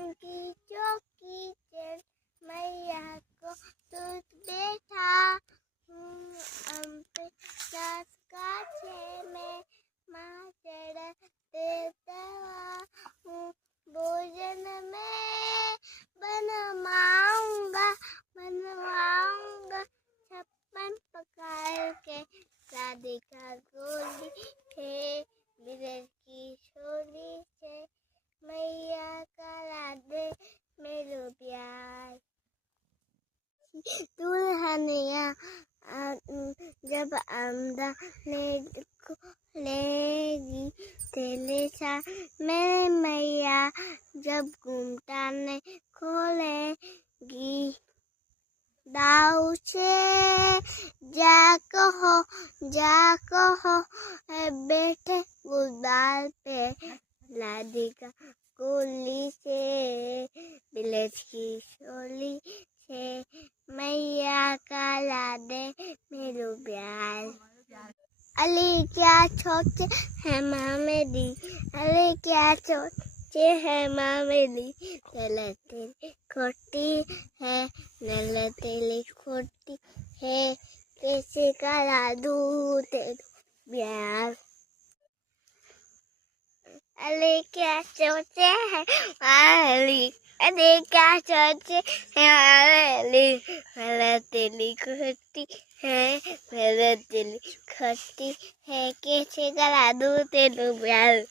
आंगन की चौकी चल मैया को दूध बैठा हूँ हम पे सास काछे में माँ चढ़ देता हूँ भोजन में बनवाऊंगा छप्पन प्रकार के राधिका गोली है बिरज की छोली से मैया का राधे मेरो प्यार दुल्हनिया जब आमदा ने लेगी तेले सा मेरे मैया जब घूमटा ने खोलेगी दाऊ से जा कहो बैठे गुलदार पे राधिका गोली से बिलेज की शोली से मैया का लादे मेरो प्यार अली क्या सोचे है माँ मेरी अली क्या सोचे है माँ मेरी नल तेरी खोटी है नल तेरी खोटी है कैसे करा दूँ तेरे प्यार अली क्या सोचे है अली अली क्या सोचे है अली नल तेरी खोटी है मेरे दिल खस्ती है कैसे करा दूँ तेरे प्यार।